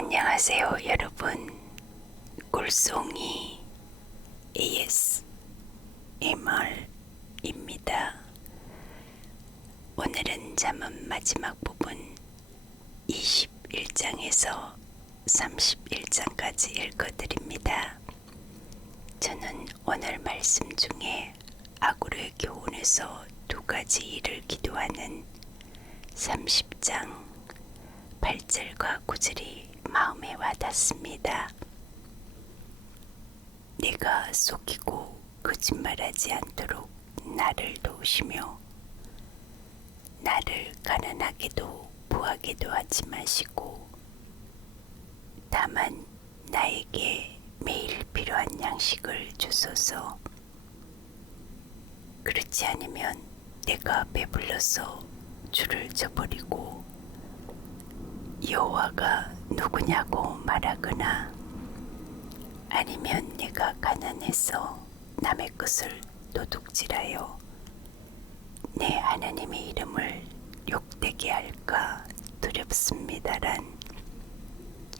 안녕하세요 여러분. 꿀송이 ASMR입니다. 오늘은 잠언 마지막 부분 21장에서 31장까지 읽어드립니다. 저는 오늘 말씀 중에 아굴의 교훈에서 두 가지 일을 기도하는 30장 8절과 9절이 마음에 와닿습니다. 내가 속이고 거짓말하지 않도록 나를 도우시며 나를 가난하게도 부하게도 하지 마시고 다만 나에게 매일 필요한 양식을 주소서. 그렇지 않으면 내가 배불러서 줄을 저버리고 여호와가 누구냐고 말하거나 아니면 내가 가난해서 남의 것을 도둑질하여 내 하나님의 이름을 욕되게 할까 두렵습니다란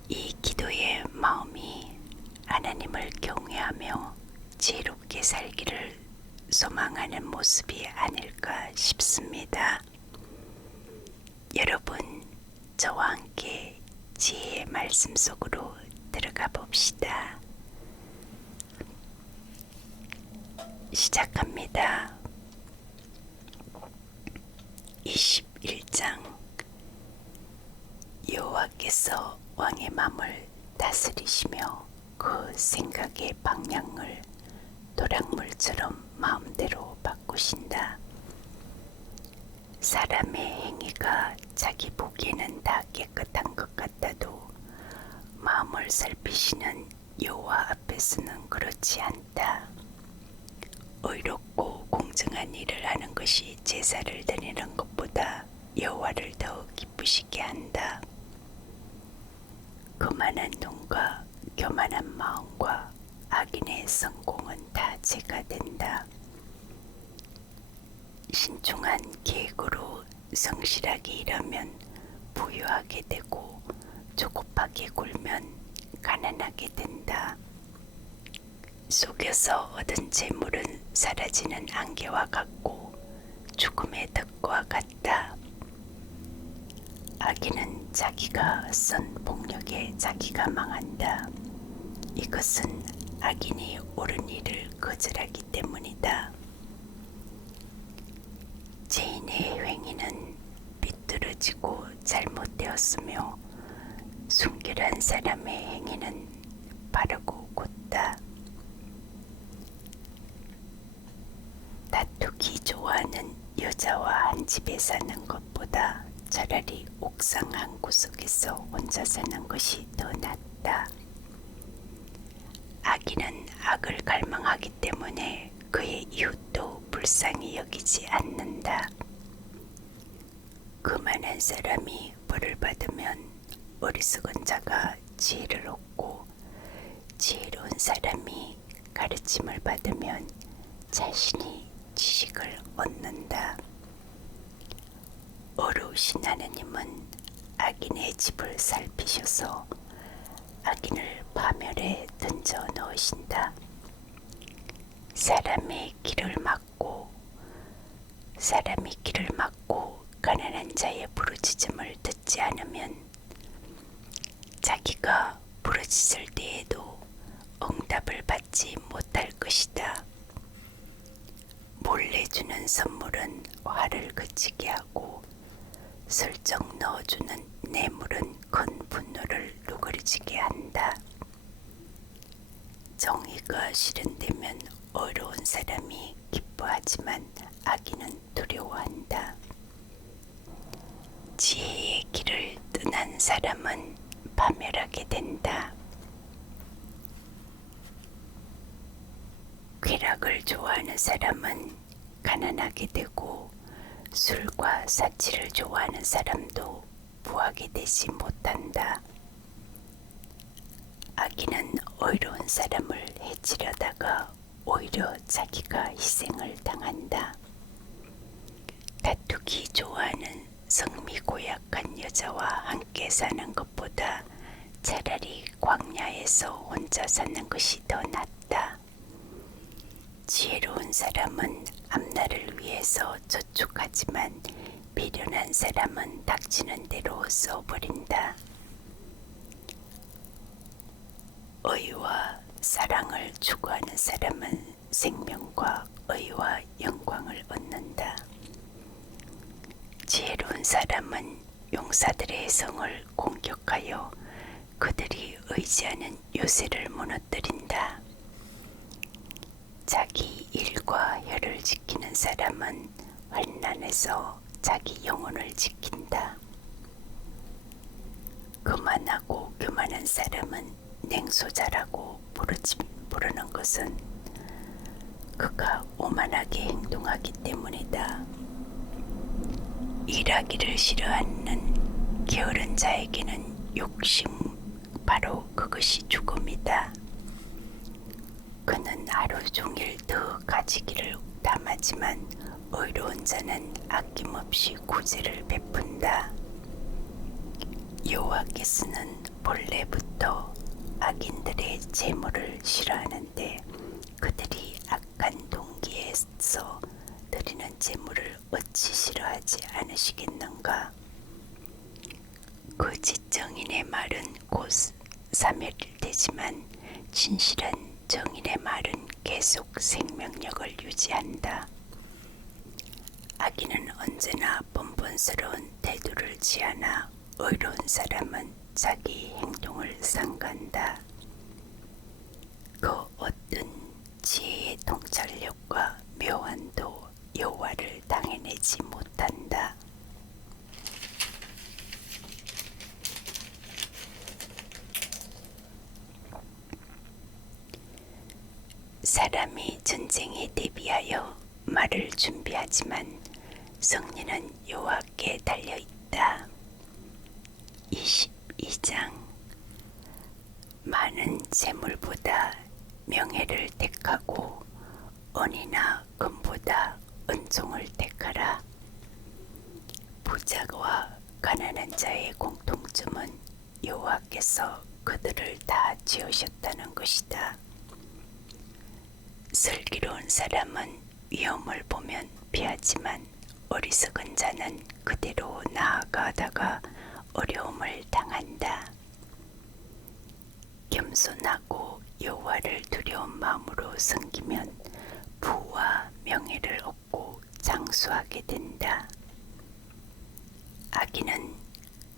이 기도의 마음이 하나님을 경외하며 지혜롭게 살기를 소망하는 모습이 아닐까 싶습니다. 여러분, 저와 함께 지혜의 말씀 속으로 들어가 봅시다. 시작합니다. 21장. 여호와께서 왕의 마음을 다스리시며 그 생각의 방향을 도랑물처럼 마음대로 바꾸신다. 사람의 행위가 자기 보기에는 다 깨끗한 것 같아도 마음을 살피시는 여호와 앞에서는 그렇지 않다. 의롭고 공정한 일을 하는 것이 제사를 드리는 것보다 여호와를 더 기쁘시게 한다. 거만한 눈과 교만한 마음과 악인의 성공은 다 죄가 된다. 신중한 계획으로 성실하게 일하면 부유하게 되고 조급하게 굴면 가난하게 된다. 속여서 얻은 재물은 사라지는 안개와 같고 죽음의 덕과 같다. 악인은 자기가 쓴 폭력에 자기가 망한다. 이것은 악인이 옳은 일을 거절하기 때문이다. 죄인의 행위는 비뚤어지고 잘못되었으며 순결한 사람의 행위는 바르고 곧다. 다투기 좋아하는 여자와 한 집에 사는 것보다 차라리 옥상 한 구석에서 혼자 사는 것이 더 낫다. 악인은 악을 갈망하기 때문에 그의 이웃도 불쌍히 여기지 않는다. 거만한 사람이 벌을 받으면 어리석은 자가 지혜를 얻고 지혜로운 사람이 가르침을 받으면 자신이 지식을 얻는다. 어려우신 하나님은 악인의 집을 살피셔서 악인을 파멸에 던져 넣으신다. 사람이 길을 막고 가난한 자의 부르짖음을 듣지 않으면 자기가 부르짖을 때에도 응답을 받지 못할 것이다. 몰래 주는 선물은 화를 그치게 하고 슬쩍 넣어주는 뇌물은 큰 분노를 누그러지게 한다. 정의가 실현되면 어려운 사람이 기뻐하지만 악인은 두려워한다. 지혜의 길을 떠난 사람은 파멸하게 된다. 쾌락을 좋아하는 사람은 가난하게 되고 술과 사치를 좋아하는 사람도 부하게 되지 못한다. 악인은 의로운 사람을 해치려다가 오히려 자기가 희생을 당한다. 다투기 좋아하는 성미 고약한 여자와 함께 사는 것보다 차라리 광야에서 혼자 사는 것이 더 낫다. 지혜로운 사람은 앞날을 위해서 저축하지만 미련한 사람은 닥치는 대로 써버린다. 의와 사랑을 추구하는 사람은 생명과 의와 영광을 얻는다. 지혜로운 사람은 용사들의 성을 공격하여 그들이 의지하는 요새를 무너뜨린다. 자기 일과 혀를 지키는 사람은 환난에서 자기 영혼을 지킨다. 그만하고 교만한 사람은 냉소자라고 부르는 것은 그가 오만하게 행동하기 때문이다. 일하기를 싫어하는 게으른 자에게는 욕심, 바로 그것이 죽음이다. 그는 하루 종일 더 가지기를 담하지만 의로운 자는 아낌없이 구제를 베푼다. 여호와께서는 본래부터 악인들의 재물을 싫어하는데 그들이 악한 동기에서 드리는 재물을 어찌 싫어하지 않으시겠는가? 거짓 정인의 말은 곧 사멸되지만 진실한 정인의 말은 계속 생명력을 유지한다. 악인은 언제나 뻔뻔스러운 태도를 취하나 의로운 사람은 자기 행동을 삼간다. 그 어떤 지혜의 통찰력과 묘한도 여호와를 당해내지 못한다. 사람이 전쟁에 대비하여 말을 준비하지만 승리는 여호와께 달려있다. 22장. 많은 재물보다 명예를 택하고 은이나 금보다 은총을 택하라. 부자와 가난한 자의 공통점은 여호와께서 그들을 다 지으셨다는 것이다. 슬기로운 사람은 위험을 보면 피하지만 어리석은 자는 그대로 나아가다가 어려움을 당한다. 겸손하고 여호와를 두려운 마음으로 섬기면 부와 명예를 얻고 장수하게 된다. 악인은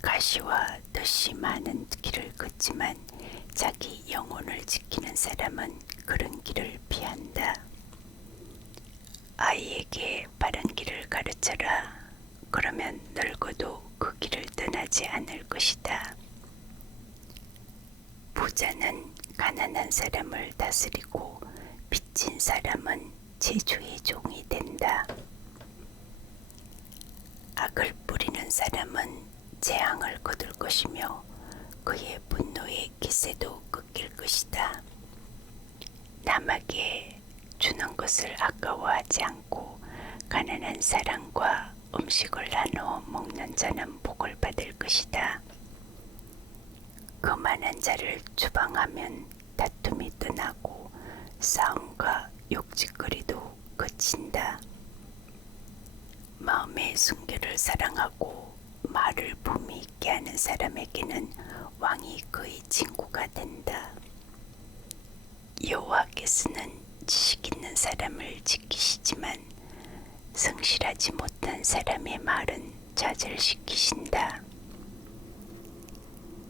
가시와 덫이 많은 길을 걷지만 자기 영혼을 지키는 사람은 그런 길을 피한다. 아이에게 바른 길을 가르쳐라. 그러면 늙어도 그 길을 떠나지 않을 것이다. 부자는 가난한 사람을 다스리고 빚진 사람은 재주의 종이 된다. 악을 뿌리는 사람은 재앙을 거둘 것이며 그의 분노의 기세도 꺾일 것이다. 남에게 주는 것을 아까워하지 않고 가난한 사람과 음식을 나누어 먹는 자는 복을 받을 것이다. 거만한 자를 추방하면 다툼이 떠나고 싸움과 욕짓거리도 그친다. 마음의 순결을 사랑하고 말을 품위 있게 하는 사람에게는 왕이 그의 친구가 된다. 여호와께서는 지식 있는 사람을 지키시지만 성실하지 못한 사람의 말은 좌절시키신다.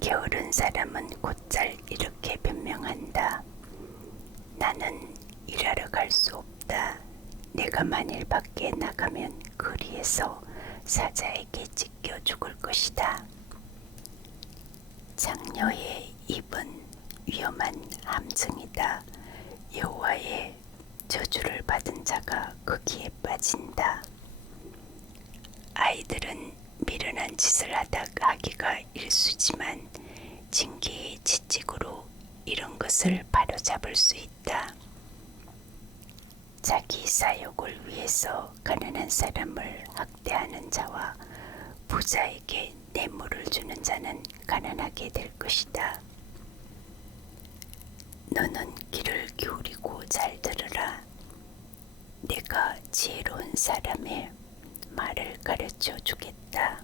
게으른 사람은 곧잘 이렇게 변명한다. 나는 일하러 갈 수 없다. 내가 만일 밖에 나가면 거리에서 사자에게 찢겨 죽을 것이다. 장녀의 입은 위험한 함정이다. 여호와의 저주를 받은 자가 거기에 빠진다. 아이들은 미련한 짓을 하기가 일수지만 징계의 지식으로 이런 것을 바로잡을 수 있다. 자기 사욕을 위해서 가난한 사람을 학대하는 자와 부자에게 뇌물을 주는 자는 가난하게 될 것이다. 너는 귀를 기울이고 잘 들으라. 내가 지혜로운 사람의 말을 가르쳐 주겠다.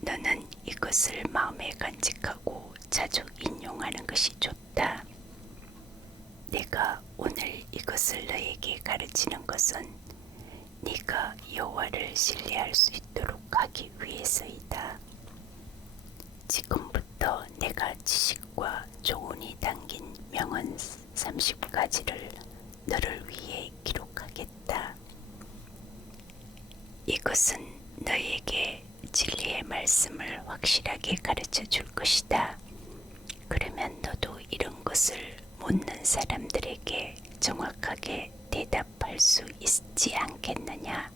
너는 이것을 마음에 간직하고 자주 인용하는 것이 좋다. 내가 오늘 이것을 너에게 가르치는 것은 네가 여호와를 신뢰할 수 있도록 하기 위해서이다. 지금부터 내가 지식과 조언이 담긴 명언 30가지를 너를 위해 기록하겠다. 이것은 너에게 진리의 말씀을 확실하게 가르쳐 줄 것이다. 그러면 너도 이런 것을 묻는 사람들에게 정확하게 대답할 수 있지 않겠느냐?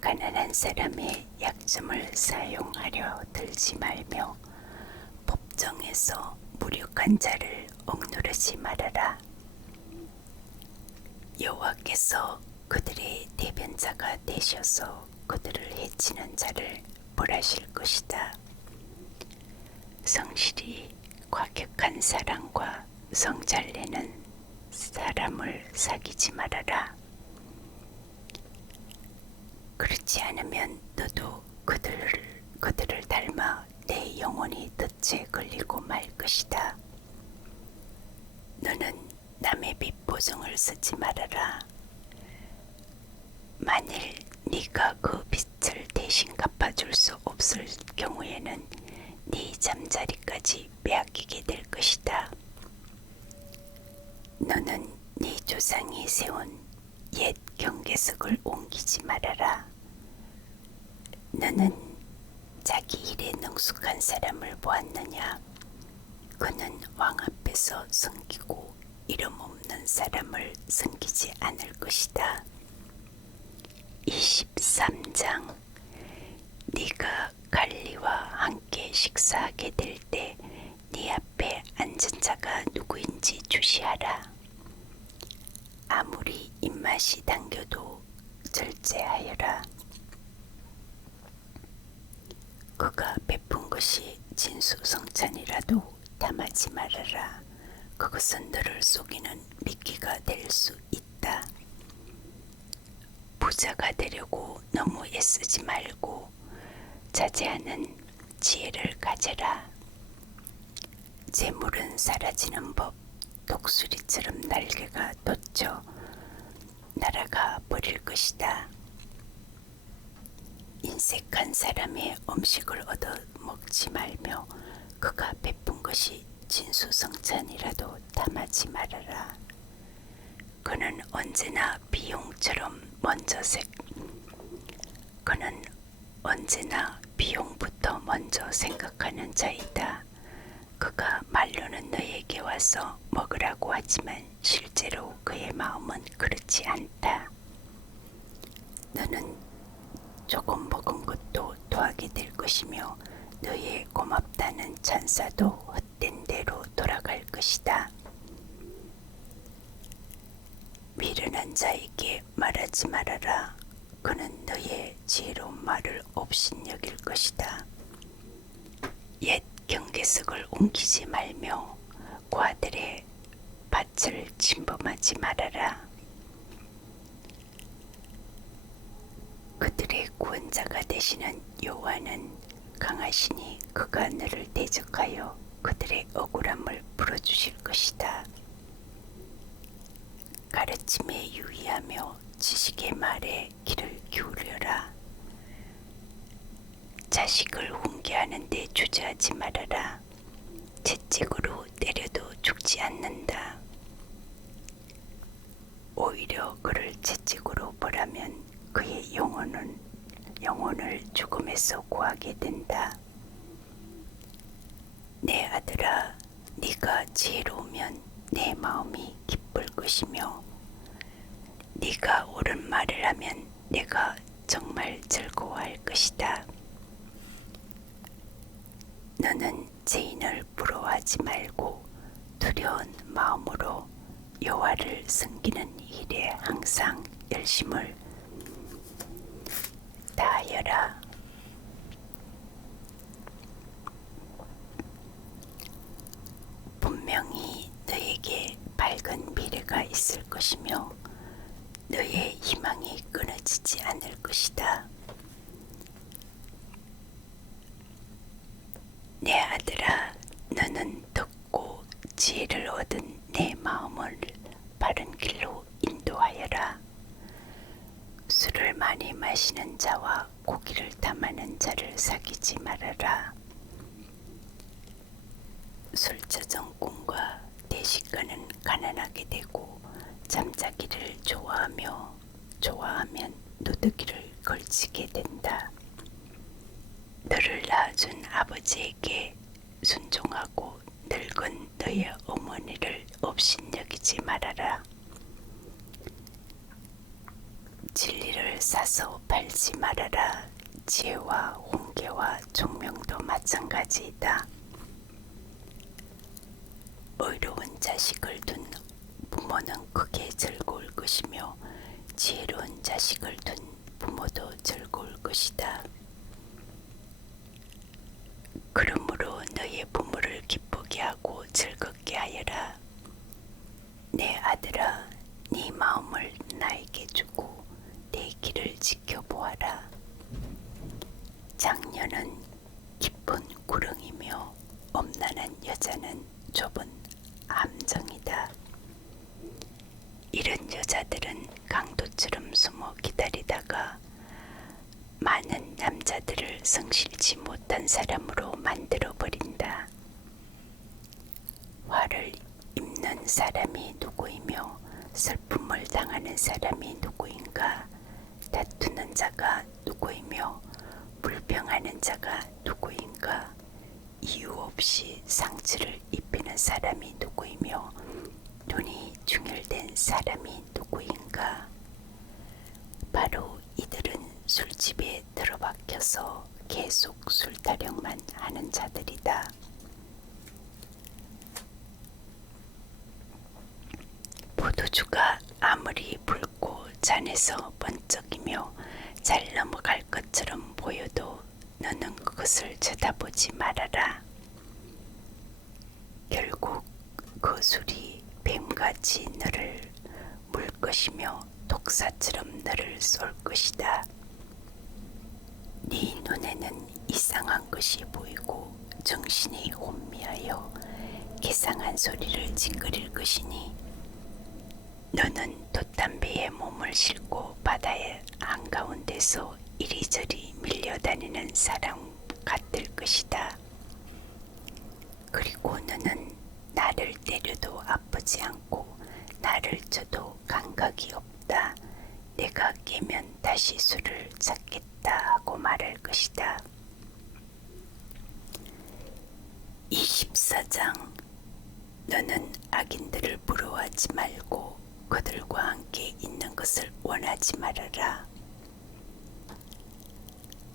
가난한 사람의 약점을 사용하려 들지 말며 법정에서 무력한 자를 억누르지 말아라. 여호와께서 그들의 대변자가 되셔서 그들을 해치는 자를 벌하실 것이다. 성실히 과격한 사랑과 성잘내는 사람을 사귀지 말아라. 그렇지 않으면 너도 그들을 닮아 내 영혼이 덫에 걸리고 말 것이다. 너는 남의 빚 보증을 쓰지 말아라. 만일 네가 그 빚을 대신 갚아줄 수 없을 경우에는 네 잠자리까지 빼앗기게 될 것이다. 너는 네 조상이 세운 옛 경계석을 옮기지 말아라. 너는 자기 일에 능숙한 사람을 보았느냐? 그는 왕 앞에서 섬기고 이름 없는 사람을 섬기지 않을 것이다. 23장. 네가 관리와 함께 식사하게 될 때 네 앞에 앉은 자가 누구인지 주시하라. 아무리 입맛이 당겨도 절제하여라. 그가 베푼 것이 진수성찬이라도 탐하지 말아라. 그것은 너를 속이는 미끼가 될 수 있다. 부자가 되려고 너무 애쓰지 말고 자제하는 지혜를 가져라. 재물은 사라지는 법, 독수리처럼 날개가 돋쳐 날아가 버릴 것이다. 인색한 사람의 음식을 얻어 먹지 말며 그가 베푼 것이 진수성찬이라도 탐하지 말아라. 그는 언제나 비용부터 먼저 생각하는 자이다. 그가 말로는 너에게 와서 먹으라고 하지만 실제로 그의 마음은 그렇지 않다. 너는 조금 먹은 것도 토하게 될 것이며 너의 고맙다는 찬사도 헛된 대로 돌아갈 것이다. 미련한 자에게 말하지 말아라. 그는 너의 지혜로운 말을 업신여길 것이다. 옛 경계석을 옮기지 말며 과들의 밭을 침범하지 말아라. 그들의 구원자가 되시는 여호와는 강하시니 그가 너를 대적하여 그들의 억울함을 풀어주실 것이다. 가르침에 유의하며 지식의 말에 귀를 기울여라. 자식을 훈계하는 데 주저하지 말아라. 채찍으로 때려도 죽지 않는다. 오히려 그를 채찍으로 벌하면 그의 영혼을 죽음에서 구하게 된다. 내 아들아, 네가 지혜로우면 내 마음이 기쁠 것이며 네가 옳은 말을 하면 내가 정말 즐거워할 것이다. 너는 죄인을 부러워하지 말고 두려운 마음으로 여호와를 섬기는 일에 항상 열심을 다하여라. 많이 마시는 자와 고기를 탐하는 자를 사귀지 말아라. 술저정꾼과 대식가는 가난하게 되고 잠자기를 좋아하면 누더기를 걸치게 된다. 너를 낳아준 아버지에게 순종하고 늙은 너의 어머니를 업신여기지 말아라. 진리를 사서 팔지 말아라. 지혜와 홍계와 총명도 마찬가지이다. 의로운 자식을 둔 부모는 크게 즐거울 것이며 지혜로운 자식을 둔 부모도 즐거울 것이다. 그러므로 너의 부모를 기쁘게 하고 즐겁게 하여라. 내 아들아, 네 마음을 나에게 주고 내 길을 지켜보아라. 장녀는 깊은 구렁이며 엄난한 여자는 좁은 함정이다. 이런 여자들은 강도처럼 숨어 기다리다가 많은 남자들을 성실치 못한 사람으로 만들어버린다. 화를 입는 사람이 누구이며 슬픔을 당하는 사람이 누구인가? 다투는 자가 누구이며 불평하는 자가 누구인가? 이유 없이 상처를 입히는 사람이 누구이며 눈이 중열된 사람이 누구인가? 바로 이들은 술집에 들어박혀서 계속 술타령만 하는 자들이다. 포도주가 아무리 붉고 잔에서 번쩍이며 잘 넘어갈 것처럼 보여도 너는 그것을 쳐다보지 말아라. 결국 그 술이 뱀같이 너를 물 것이며 독사처럼 너를 쏠 것이다. 네 눈에는 이상한 것이 보이고 정신이 혼미하여 개상한 소리를 징그릴 것이니 너는 돛담배에 몸을 싣고 바다의 한가운데서 이리저리 밀려다니는 사람 같을 것이다. 그리고 너는 나를 때려도 아프지 않고 나를 쳐도 감각이 없다. 내가 깨면 다시 술을 찾겠다 하고 말할 것이다. 24장. 너는 악인들을 부러워하지 말고 그들과 함께 있는 것을 원하지 말아라.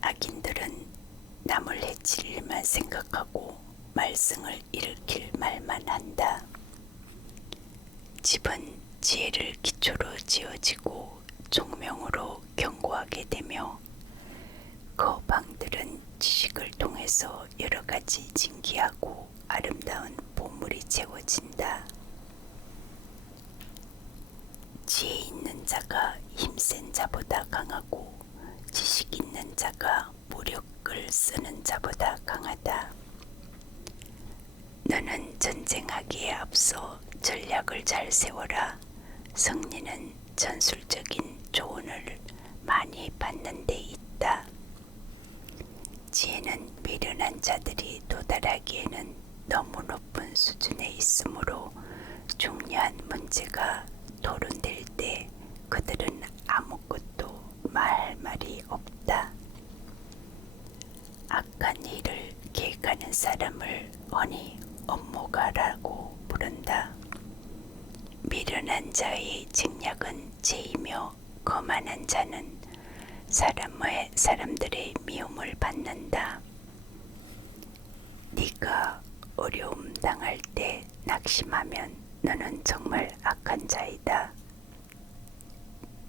악인들은 남을 해칠 일만 생각하고 말썽을 일으킬 말만 한다. 집은 지혜를 기초로 지어지고 총명으로 견고하게 되며 그 방들은 지식을 통해서 여러 가지 진귀하고 아름다운 보물이 채워진다. 지혜 있는 자가 힘센 자보다 강하고 지식 있는 자가 무력을 쓰는 자보다 강하다. 너는 전쟁하기에 앞서 전략을 잘 세워라. 승리는 전술적인 조언을 많이 받는 데 있다. 지혜는 미련한 자들이 도달하기에는 너무 높은 수준에 있으므로 중요한 문제가 토론될 때 그들은 아무것도 말할 말이 없다. 악한 일을 계획하는 사람을 언히 업무가라고 부른다. 미련한 자의 직략은 죄이며 거만한 자는 사람들의 미움을 받는다. 네가 어려움 당할 때 낙심하면 너는 정말 악한 자이다.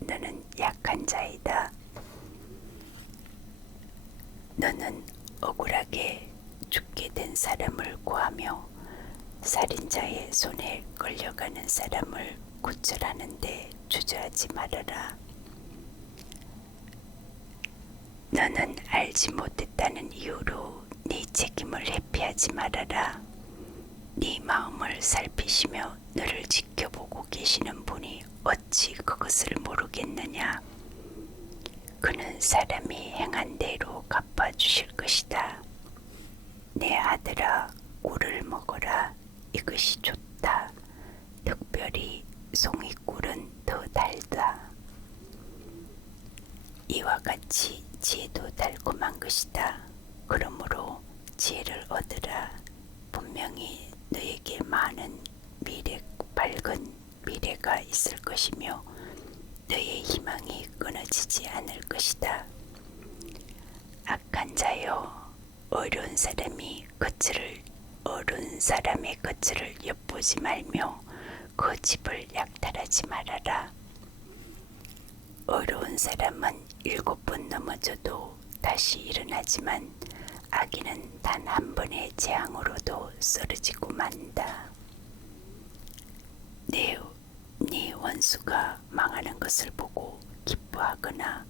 너는 약한 자이다. 너는 억울하게 죽게 된 사람을 구하며 살인자의 손에 끌려가는 사람을 구출하는데 주저하지 말아라. 너는 알지 못했다는 이유로 네 책임을 회피하지 말아라. 네 마음을 살피시며 너를 지켜보고 계시는 분이 어찌 그것을 모르겠느냐. 그는 사람이 행한 대로 갚아주실 것이다. 내 아들아, 꿀을 먹어라. 이것이 좋다. 특별히 송이꿀은 더 달다. 이와 같이 지혜도 달콤한 것이다. 그러므로 지혜를 얻으라. 분명히 너에게 밝은 미래가 있을 것이며 너의 희망이 끊어지지 않을 것이다. 악한 자여, 어려운 사람의 거칠을 엿보지 말며 그 집을 약탈하지 말아라. 어려운 사람은 7번 넘어져도 다시 일어나지만 악인은 단 한 번의 재앙으로도 쓰러지고 만다. 네 원수가 망하는 것을 보고 기뻐하거나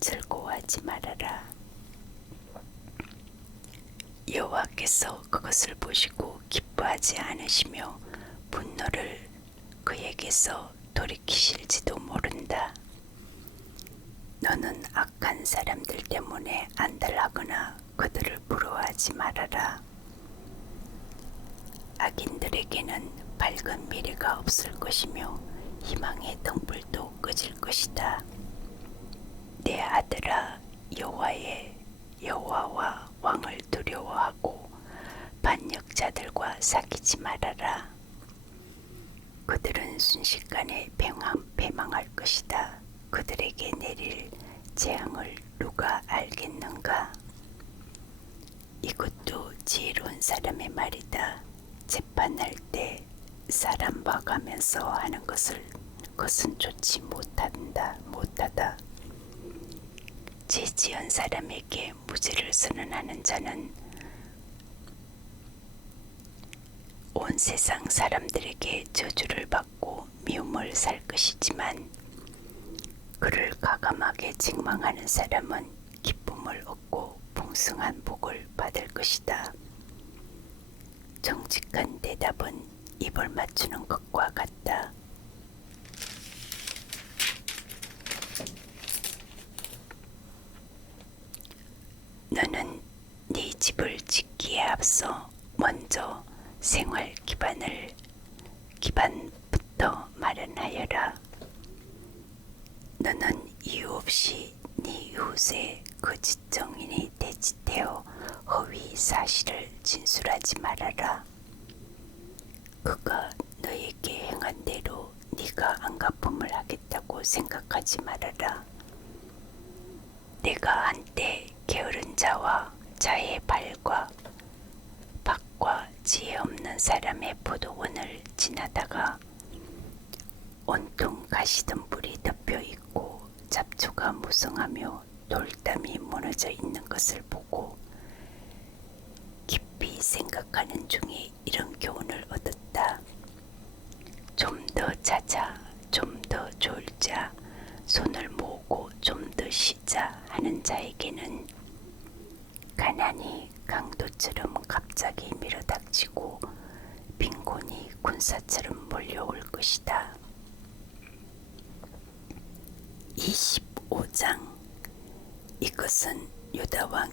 즐거워하지 말아라. 여호와께서 그것을 보시고 기뻐하지 않으시며 분노를 그에게서 돌이키실지도 모른다. 너는 악한 사람들 때문에 안달하거나 그들을 부러워하지 말아라. 악인들에게는 밝은 미래가 없을 것이며 희망의 등불도 꺼질 것이다. 내 아들아, 여호와와 왕을 두려워하고 반역자들과 사귀지 말아라. 그들은 순식간에 패망할 것이다. 그들에게 내릴 재앙을 누가 알겠는가? 이것도 지혜로운 사람의 말이다. 재판할 때 사람 봐가면서 하는 것은 좋지 못하다. 죄지은 사람에게 무죄를 선언하는 자는 온 세상 사람들에게 저주를 받고 미움을 살 것이지만 그를 가감하게 책망하는 사람은 기쁨을 얻고 풍성한 복을 받을 것이다. 정직한 대답은 입을 맞추는 것과 같다. 너는 네 집을 짓기에 앞서 먼저 생활 기반부터 마련하여라. 너는 이유 없이 네 이웃의 거짓정인이 대짓되어 허위 사실을 진술하지 말아라. 그가 너에게 행한 대로 네가 안갚음을 하겠다고 생각하지 말아라. 내가 한때 게으른 자의 밖과 지혜 없는 사람의 포도원을 지나다가 온통 가시덤불이 덮여 있고 잡초가 무성하며 돌담이 무너져 있는 것을 보고 깊이 생각하는 중에 이런 교훈을 얻었다. 좀 더 자자, 좀 더 졸자, 손을 모으고 좀 더 쉬자 하는 자에게는 가난이 강도처럼 갑자기 밀어닥치고 빈곤이 군사처럼 몰려올 것이다. 25장. 이것은 유다왕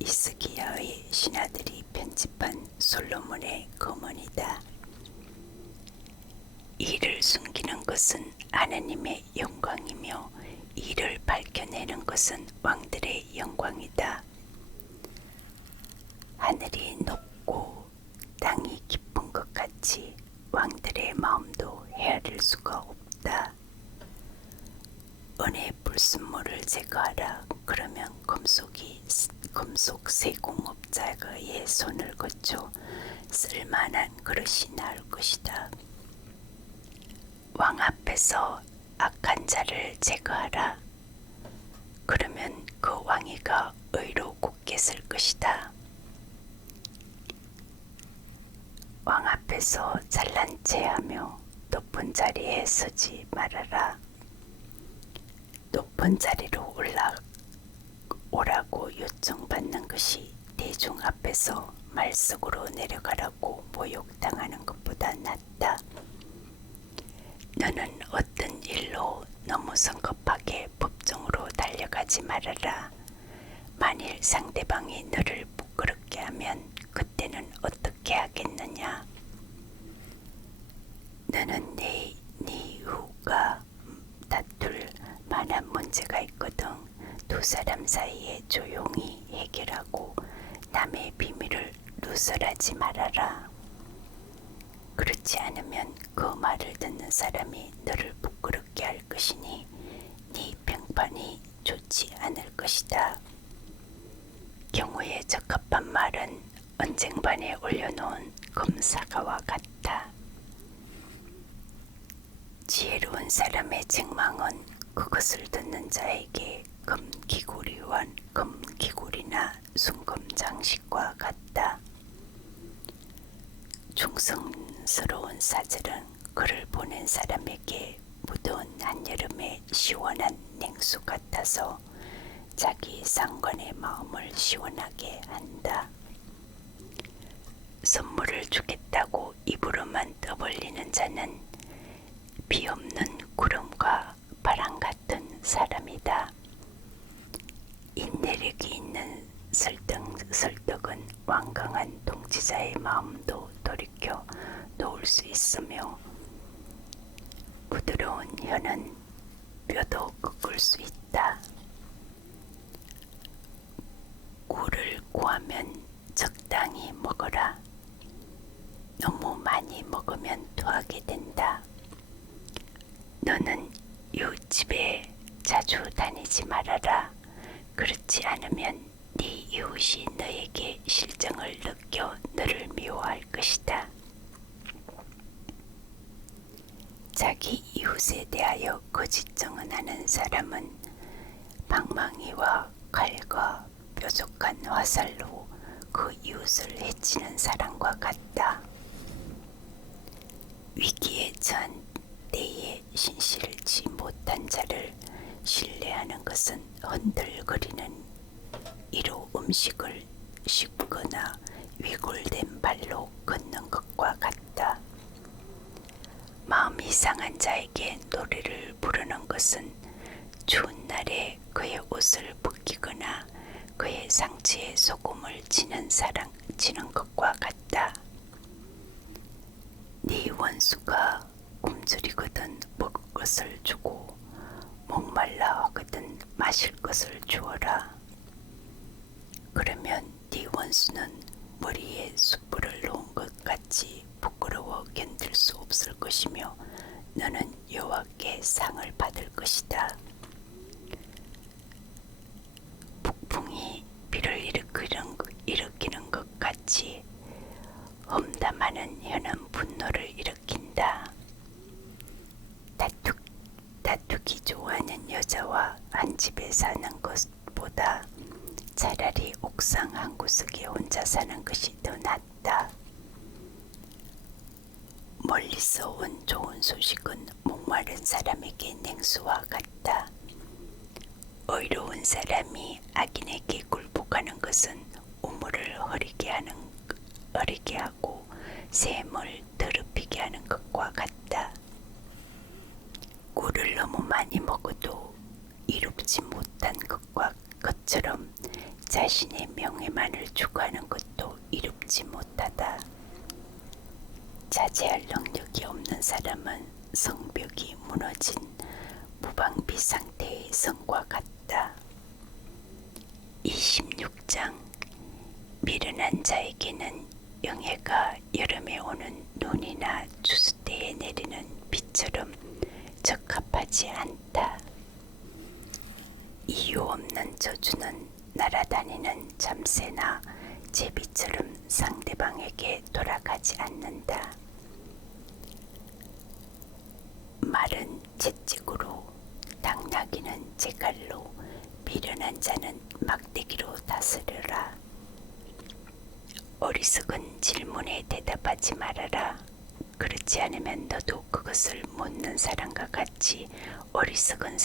이스기야의 신하들이 편집한 솔로몬의 거문이다. 이를 숨기는 것은 하나님의 영광이며 이를 밝혀내는 것은 왕들의 영광이다. 하늘이 높고 땅이 깊은 것 같이 왕들의 마음도 헤아릴 수가 없다. 은의 불순물을 제거하라. 그러면 금속 세공업자의 손을 거쳐 쓸만한 그릇이 나올 것이다. 왕 앞에서 악한 자를 제거하라. 그러면 그 왕위가 의로 굳게 설 것이다. 왕 앞에서 잘난 체하며 높은 자리에 서지 말아라. 높은 자리로 올라오라고 요청받는 것이 대중 앞에서 말석으로 내려가라고 모욕당하는 것보다 낫다. 너는 어떤 일로 너무 성급하게 법정으로 달려가지 하지 말아라. 만일 상대방이 너를 부끄럽게 하면 그때는 어떻게 하겠느냐? 너는 네 이유가 다툴 만한 문제가 있거든. 두 사람 사이에 조용히 해결하고 남의 비밀을 누설하지 말아라. 그렇지 않으면 그 말을 듣는 사람이 너를 부끄럽게 할 것이니 네 평판이 좋지 않을 것이다. 경우에 적합한 말은 언쟁반에 올려놓은 금사과와 같다. 지혜로운 사람의 책망은 그것을 듣는 자에게 금기구리나 순금 장식과 같다. 충성스러운 사절은 그를 보낸 사람에게 무더운 한여름의 시원한 냉수 같아서 자기 상관의 마음을 시원하게 한다. 선물을 주겠다고 입으로만 떠벌리는 자는 비없는 구름과 바람 같은 사람이다. 인내력이 있는 설득은 완강한 통치자의 마음도 돌이켜 놓을 수 있으며 부드러운 혀는 뼈도 꺾을 수 있다. 꿀을 구하면 적당히 먹어라. 너무 많이 먹으면 토하게 된다. 너는 이웃집에 자주 다니지 말아라. 그렇지 않으면 네 이웃이 너에게 실정을 느껴 너를 미워할 것이다. 자기 이웃에 대하여 거짓 증언하는 사람은 방망이와 칼과 뾰족한 화살로 그 이웃을 해치는 사람과 같다. 위기에 처한 때에 신실치 못한 자를 신뢰하는 것은 흔들거리는 이로 음식을 씹거나 위골된 발로 걷는 것과 같다. 마음이 상한 자에게 노래를 부르는 것은 추운 날에 그의 옷을 벗기거나 그의 상처에 소금을 치는 것과 같다. 네 원수가 굶주리거든 먹을 것을 주고 목말라 하거든 마실 것을 주어라. 그러면 네 원수는 머리에 숯불을 놓은 것 같이 부끄러워 견딜 수 없을 것이며 너는 여호와께 상을 받을 것이다. 북풍이 비를 일으키는 것 같이 험담하는 혀는 분노를 일으킨다. 다투기 좋아하는 여자와 한 집에 사는 것보다 차라리 옥상 한 구석에 혼자 사는 것이 더 낫다. 멀리서 온 좋은 소식은 목마른 사람에게 냉수와 같다. 의로운 사람이 악인에게 굴복하는 것은 우물을 흐리게 하고 샘을 더럽히게 하는 것과 같다. 꿀을 너무 많이 먹어도 이롭지 못한 것처럼 자신의 명예만을 추구하는 것도 이롭지 못하다. 자제할 능력이 없는 사람은 성벽이 무너진 무방비 상태의 성과 같다. 26장 미련한 자에게는 영해가 여름에 오는 눈이나 추수 때에 내리는 비처럼 적합하지 않다. 이유 없는 저주는 날아다니는 잠새나 제비처럼 상대방에게 돌아가지 않는다. 말은 채찍으로, 당나귀는 제갈로, 미련한 자는 막대기로 다스려라. 어리석은 질문에 대답하지 말아라. 그렇지 않으면 너도 그것을 묻는 사람과 같이 어리석은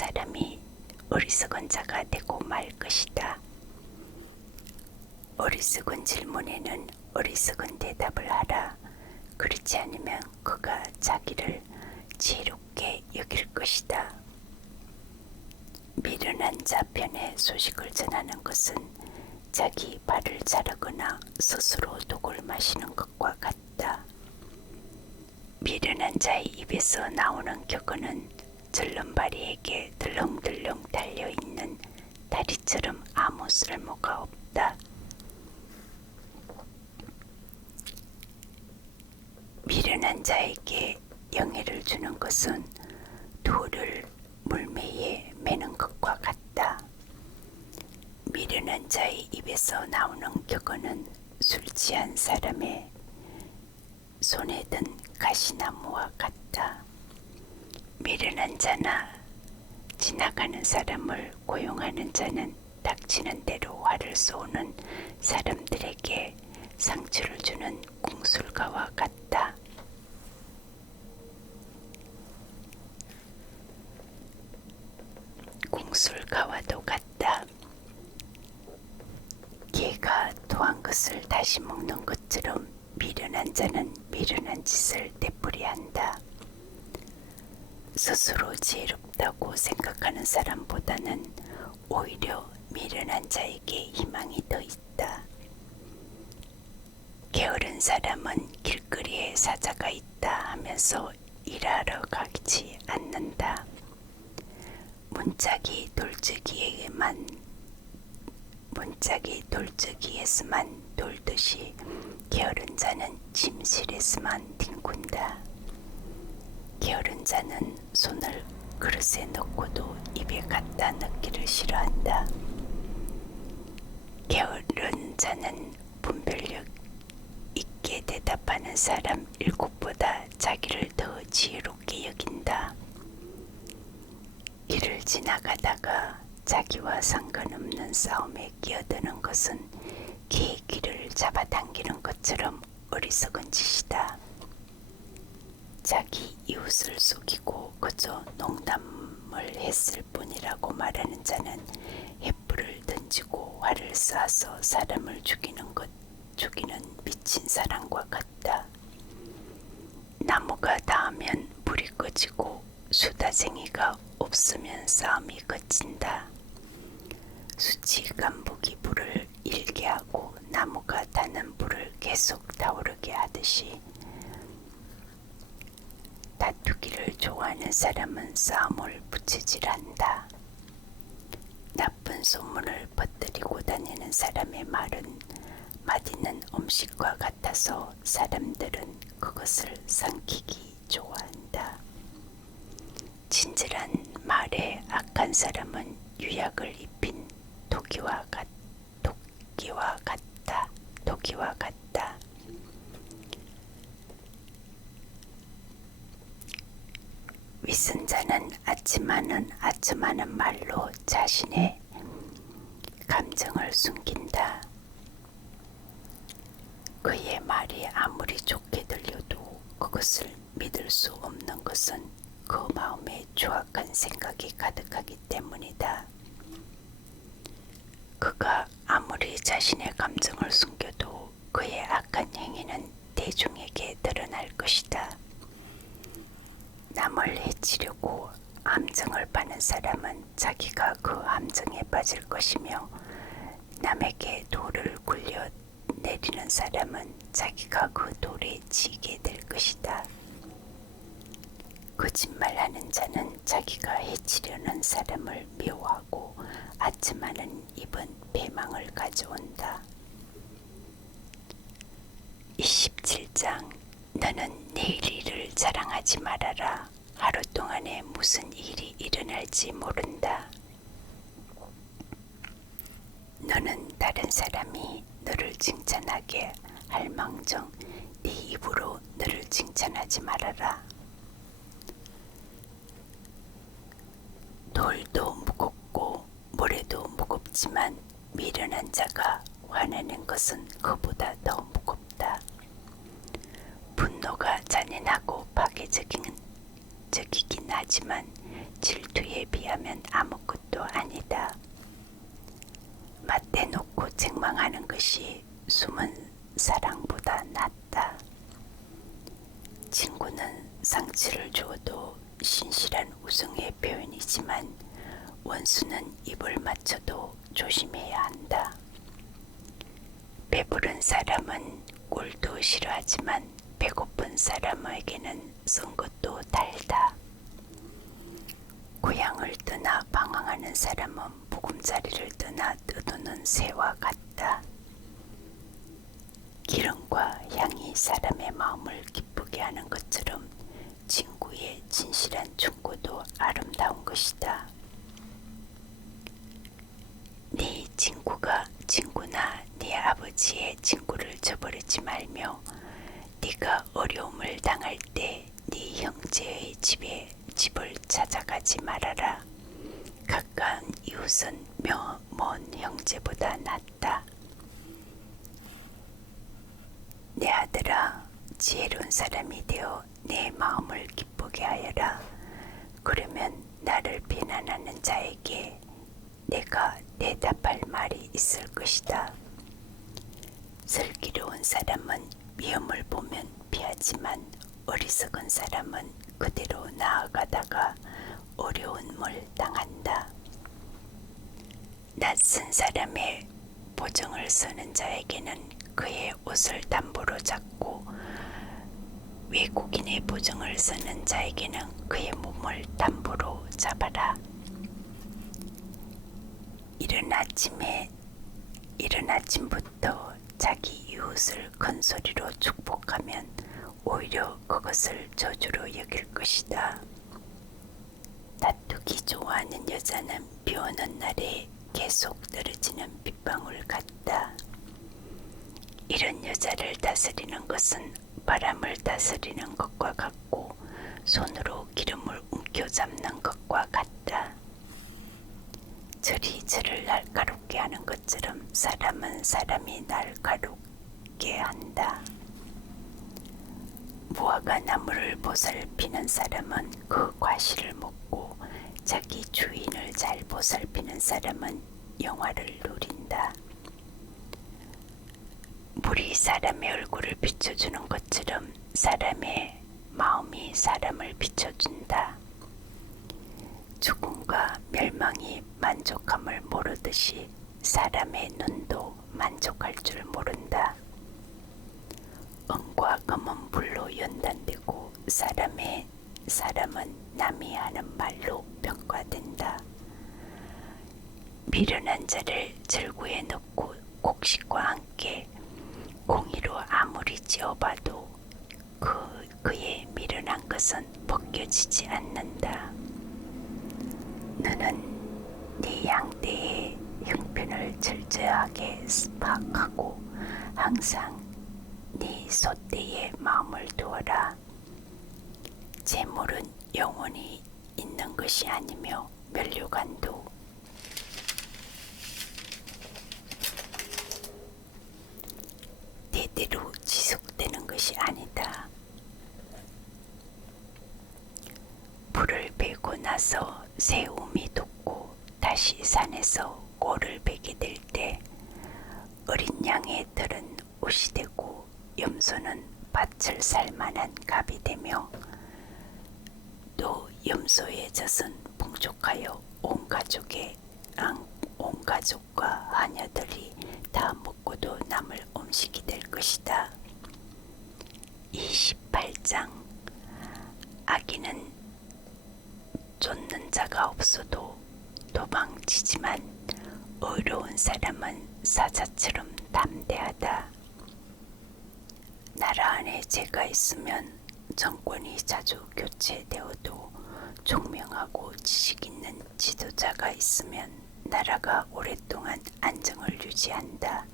자가 되고 말 것이다. 어리석은 질문에는 어리석은 대답을 하라. 그렇지 않으면 그가 자기를 지혜롭게 여길 것이다. 미련한 자 편에 소식을 전하는 것은 자기 발을 자르거나 스스로 독을 마시는 것과 같다. 미련한 자의 입에서 나오는 격언은 절름발이에게 들렁들렁 달려있는 다리처럼 아무 쓸모가 없다. 미련한 자에게 영예를 주는 것은 돌을 물매에 매는 것과 같다. 미련한 자의 입에서 나오는 격언은 술 취한 사람의 손에 든 가시나무와 같다. 미련한 자나 지나가는 사람을 고용하는 자는 닥치는 대로 화를 쏘는 사람들에게 상처를 주는 궁술가와 같다. 궁술가와도 같다. 개가 토한 것을 다시 먹는 것처럼 미련한 자는 미련한 짓을 되풀이한다. 스스로 지혜롭다고 생각하는 사람보다는 오히려 미련한 자에게 희망이 더 있다. 게으른 사람은 길거리에 사자가 있다 하면서 일하러 가지 않는다. 문짝이 돌적이에서만 돌듯이 게으른 자는 침실에서만 뒹군다. 게으른 자는 손을 그릇에 넣고도 입에 갖다 넣기를 싫어한다. 게으른 자는 분별력 있게 대답하는 사람 7보다 자기를 더 지혜롭게 여긴다. 길을 지나가다가 자기와 상관없는 싸움에 끼어드는 것은 개의 귀를 잡아당기는 것처럼 어리석은 짓이다. 자기 이웃을 속이고 그저 농담을 했을 뿐이라고 말하는 자는 횃불을 던지고 활을 쏴서 사람을 죽이는 미친 사람과 같다. 나무가 닿으면 불이 꺼지고 수다쟁이가 없으면 싸움이 그친다. 수치 간복이 불을 일게 하고 나무가 타는 불을 계속 타오르게 하듯이 다투기를 좋아하는 사람은 싸움을 부채질한다. 나쁜 소문을 퍼뜨리고 다니는 사람의 말은 맛있는 음식과 같아서 사람들은 그것을 삼키기 좋아한다. 친절한 말에 악한 사람은 유약을 입힌 토기와 같다. 위선자는 아첨하는 말로 자신의 감정을 숨긴다. 그의 말이 아무리 좋게 들려도 그것을 믿을 수 없는 것은 그 마음에 추악한 생각이 가득하기 때문이다. 그가 아무리 자신의 감정을 숨겨도 그의 악한 행위는 대중에게 드러날 것이다. 남을 해치려고 함정을 파는 사람은 자기가 그 함정에 빠질 것이며 남에게 돌을 굴려 내리는 사람은 자기가 그 돌에 지게 될 것이다. 거짓말하는 자는 자기가 해치려는 사람을 미워하고 아첨하는 입은 배망을 가져온다. 27장 너는 내일 일을 자랑하지 말아라. 하루 동안에 무슨 일이 일어날지 모른다. 너는 다른 사람이 너를 칭찬하게 할 망정 네 입으로 너를 칭찬하지 말아라. 돌도 무겁고 모래도 무겁지만 미련한 자가 화내는 것은 그보다 더 무겁다. 분노가 잔인하고 파괴적이긴 하지만 질투에 비하면 아무것도 아니다. 맞대놓고 책망하는 것이 숨은 사랑보다 낫다. 친구는 상처를 주어도 신실한 우정의 표현이지만 원수는 입을 맞춰도 조심해야 한다. 배부른 사람은 꿀도 싫어하지만 배고픈 사람에게는 쓴 것도 달다. 고향을 떠나 방황하는 사람은 보금자리를 떠나 떠도는 새와 같다. 기름과 향이 사람의 마음을 기쁘게 하는 것처럼 친구의 진실한 충고도 아름다운 것이다. 네 친구가 친구나 네 아버지의 친구를 저버리지 말며 네가 어려움을 당할 때 네 형제의 집을 찾아가지 말아라. 가까운 이웃은 먼 형제보다 낫다. 내 아들아, 지혜로운 사람이 되어 내 마음을 기쁘게 하여라. 그러면 나를 비난하는 자에게 내가 대답할 말이 있을 것이다. 슬기로운 사람은 위험을 보면 피하지만 어리석은 사람은 그대로 나아가다가 어려움을 당한다. 낯선 사람의 보증을 서는 자에게는 그의 옷을 담보로 잡고 외국인의 보증을 서는 자에게는 그의 몸을 담보로 잡아라. 이른 아침부터 자기 이웃을 큰 소리로 축복하면 오히려 그것을 저주로 여길 것이다. 다투기 좋아하는 여자는 비 오는 날에 계속 떨어지는 빗방울 같다. 이런 여자를 다스리는 것은 바람을 다스리는 것과 같고 손으로 기름을 움켜잡는 것과 같다. 절이 저를 날카롭게 하는 것처럼 사람은 사람이 날카롭게 한다. 무화과 나무를 보살피는 사람은 그 과실을 먹고 자기 주인을 잘 보살피는 사람은 영화를 누린다. 물이 사람의 얼굴을 비춰주는 것처럼 사람의 마음이 사람을 비춰준다. 죽음과 멸망이 만족함을 모르듯이 사람의 눈도 만족할 줄 모른다. 은과 금은 불로 연단되고 사람은 남이 하는 말로 평가된다. 미련한 자를 절구에 넣고 곡식과 함께 공의로 아무리 찧어봐도 그의 미련한 것은 벗겨지지 않는다. 너는 네 양떼의 형편을 철저하게 파악하고 항상 네 소떼의 마음을 두어라. 재물은 영원히 있는 것이 아니며 면류관도 대대로 지속되는 것이 아니다. 불을 베고 나서 새움이 돋고 다시 산에서 꼴을 베게 될 때 어린 양의 털은 옷이 되고 염소는 밭을 살 만한 갑이 되며 또 염소의 젖은 풍족하여 온 가족과 하녀들이 다 먹고도 남을 음식이 될 것이다. 28장 악인은 쫓는 자가 없어도 도망치지만 의로운 사람은 사자처럼 담대하다. 나라 안에 죄가 있으면 정권이 자주 교체되어도 총명하고 지식 있는 지도자가 있으면 나라가 오랫동안 안정을 유지한다.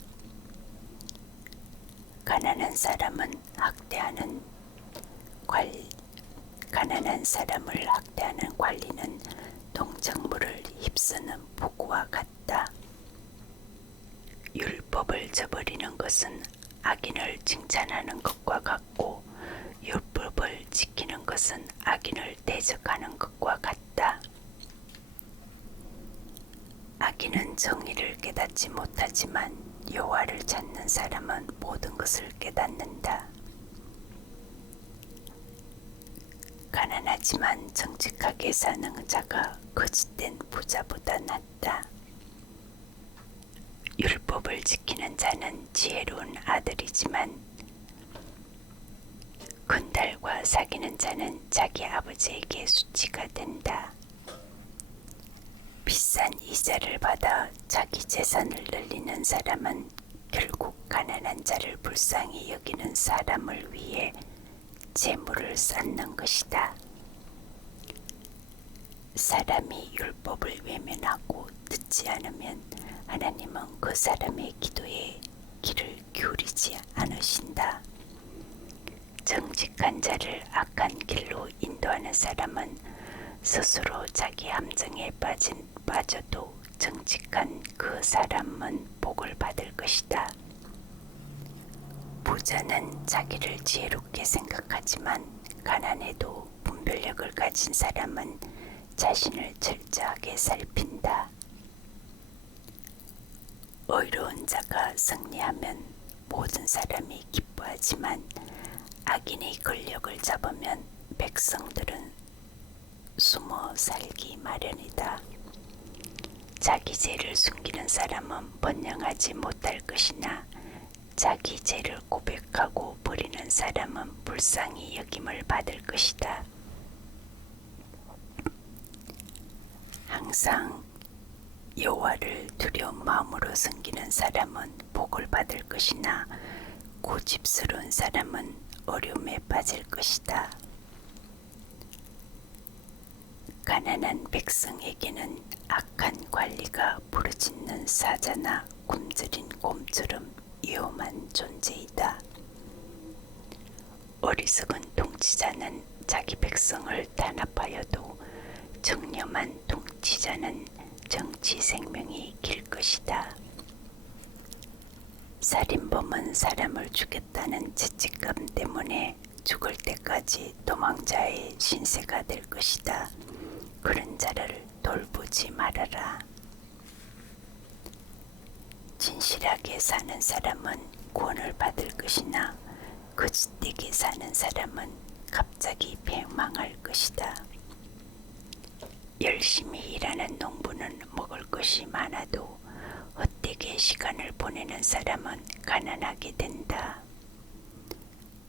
가난한 사람을 학대하는 관리는 농작물을 휩쓰는 폭우와 같다. 율법을 저버리는 것은 악인을 칭찬하는 것과 같고 율법을 지키는 것은 악인을 대적하는 것과 같다. 악인은 정의를 깨닫지 못하지만 여호와를 찾는 사람은 모든 것을 깨닫는다. 가난하지만 정직하게 사는 자가 거짓된 부자보다 낫다. 율법을 지키는 자는 지혜로운 아들이지만 건달과 사귀는 자는 자기 아버지에게 수치가 된다. 비싼 이자를 받아 자기 재산을 늘리는 사람은 결국 가난한 자를 불쌍히 여기는 사람을 위해 재물을 쌓는 것이다. 사람이 율법을 외면하고 듣지 않으면 하나님은 그 사람의 기도에 귀를 기울이지 않으신다. 정직한 자를 악한 길로 인도하는 사람은 스스로 자기 함정에 빠져도 정직한 그 사람은 복을 받을 것이다. 부자는 자기를 지혜롭게 생각하지만 가난해도 분별력을 가진 사람은 자신을 철저하게 살핀다. 의로운 자가 승리하면 모든 사람이 기뻐하지만 악인의 권력을 잡으면 백성들은 숨어 살기 마련이다. 자기 죄를 숨기는 사람은 번영하지 못할 것이나 자기 죄를 고백하고 버리는 사람은 불쌍히 여김을 받을 것이다. 항상 여호와를 두려운 마음으로 섬기는 사람은 복을 받을 것이나 고집스러운 사람은 어려움에 빠질 것이다. 가난한 백성에게는 악한 관리가 부르짖는 사자나 굶주린 곰처럼 위험한 존재이다. 어리석은 통치자는 자기 백성을 단합하여도 청렴한 통치자는 정치 생명이 길 것이다. 살인범은 사람을 죽였다는 죄책감 때문에 죽을 때까지 도망자의 신세가 될 것이다. 그런 자를 돌보지 말아라. 진실하게 사는 사람은 구원을 받을 것이나 거짓되게 사는 사람은 갑자기 패망할 것이다. 열심히 일하는 농부는 먹을 것이 많아도 헛되게 시간을 보내는 사람은 가난하게 된다.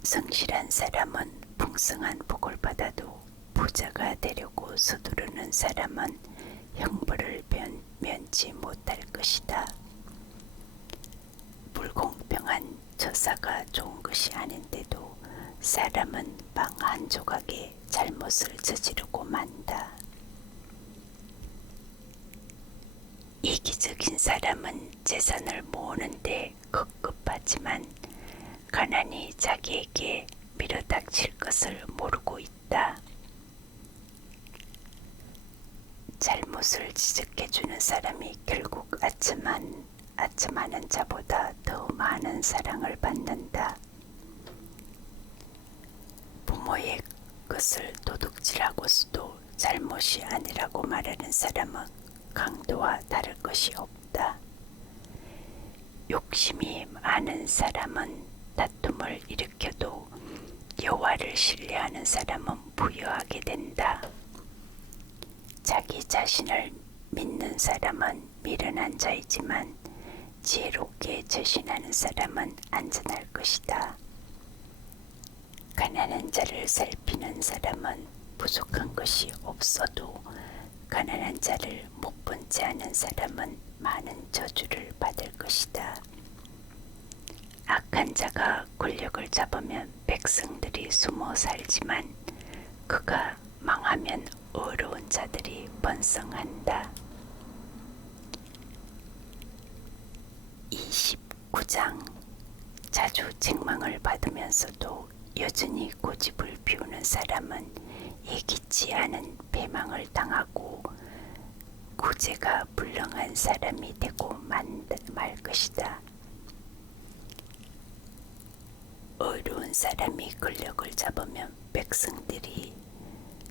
성실한 사람은 풍성한 복을 받아도 부자가 되려고 서두르는 사람은 형벌을 면치 못할 것이다. 불공평한 처사가 좋은 것이 아닌데도 사람은 빵 한 조각에 잘못을 저지르고 만다. 이기적인 사람은 재산을 모으는데 급급하지만 가난이 자기에게 밀어닥칠 것을 모르고 있다. 잘못을 지적해주는 사람이 결국 아첨하는 자보다 더 많은 사랑을 받는다. 부모의 것을 도둑질하고서도 잘못이 아니라고 말하는 사람은 강도와 다를 것이 없다. 욕심이 많은 사람은 다툼을 일으켜도 여호와를 신뢰하는 사람은 부유하게 된다. 자기 자신을 믿는 사람은 미련한 자이지만 지혜롭게 처신하는 사람은 안전할 것이다. 가난한 자를 살피는 사람은 부족한 것이 없어도 가난한 자를 못 본 채 하는 사람은 많은 저주를 받을 것이다. 악한 자가 권력을 잡으면 백성들이 숨어 살지만 그가 망하면 어려운 자들이 번성한다. 29장 자주 책망을 받으면서도 여전히 고집을 피우는 사람은 예기치 않은 패망을 당하고 구제가 불능한 사람이 되고 말 것이다. 어려운 사람이 권력을 잡으면 백성들이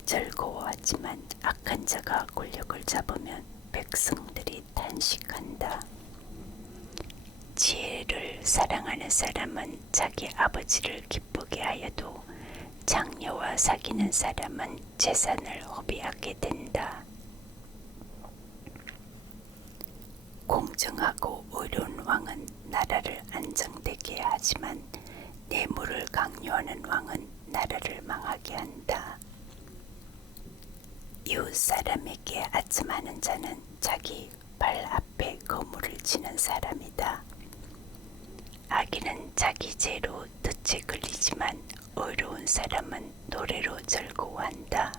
즐거워하지만 악한 자가 권력을 잡으면 백성들이 탄식한다. 지혜를 사랑하는 사람은 자기 아버지를 기쁘게 하여도 장녀와 사귀는 사람은 재산을 허비하게 된다. 공정하고 의로운 왕은 나라를 안정되게 하지만 뇌물을 강요하는 왕은 나라를 망하게 한다. 이웃 사람에게 아첨하는 자는 자기 발 앞에 거물을 치는 사람이다. 악인은 자기 죄로 덫에 걸리지만 의로운 사람은 노래로 즐거워한다.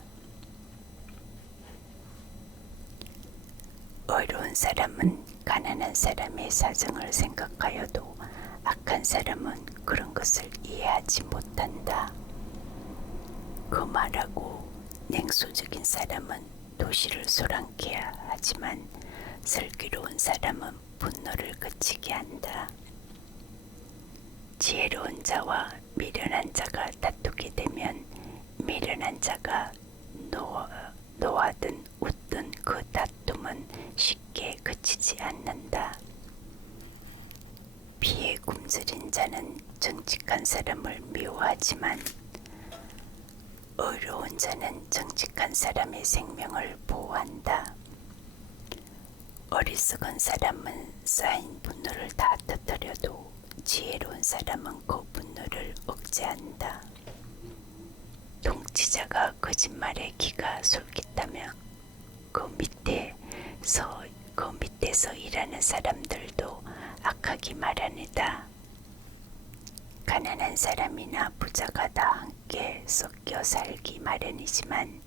의로운 사람은 가난한 사람의 사정을 생각하여도 악한 사람은 그런 것을 이해하지 못한다. 거만하고 냉소적인 사람은 도시를 소란케 하지만 슬기로운 사람은 분노를 그치게 한다. 지혜로운 자와 미련한 자가 다투게 되면 미련한 자가 노하든 웃든 그 다툼은 쉽게 그치지 않는다. 피에 굶주린 자는 정직한 사람을 미워하지만 의로운 자는 정직한 사람의 생명을 보호한다. 어리석은 사람은 쌓인 분노를 다 터뜨려도 지혜로운 사람은 그 분노를 억제한다. 통치자가 거짓말에 기가 솔깃하며 그 밑에서 일하는 사람들도 악하기 마련이다. 가난한 사람이나 부자가 다 함께 섞여 살기 마련이지만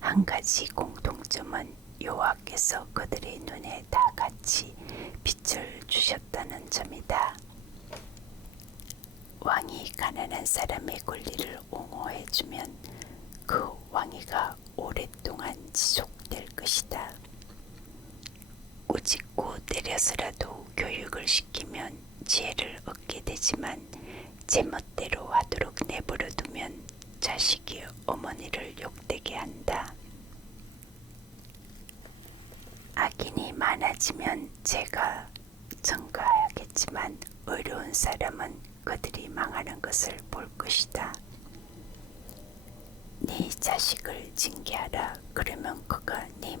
한 가지 공통점은 여호와께서 그들의 눈에 다 같이 빛을 주셨다는 점이다. 왕이 가난한 사람의 권리를 옹호해주면 그 왕위가 오랫동안 지속될 것이다. 꾸짖고 때려서라도 교육을 시키면 지혜를 얻게 되지만 제멋대로 하도록 내버려두면 자식이 어머니를 욕되게 한다. 악인이 많아지면 죄가 증가하겠지만 의로운 사람은 그들이 망하는 것을 볼 것이다. 네 자식을 징계하라. 그러면 그가 네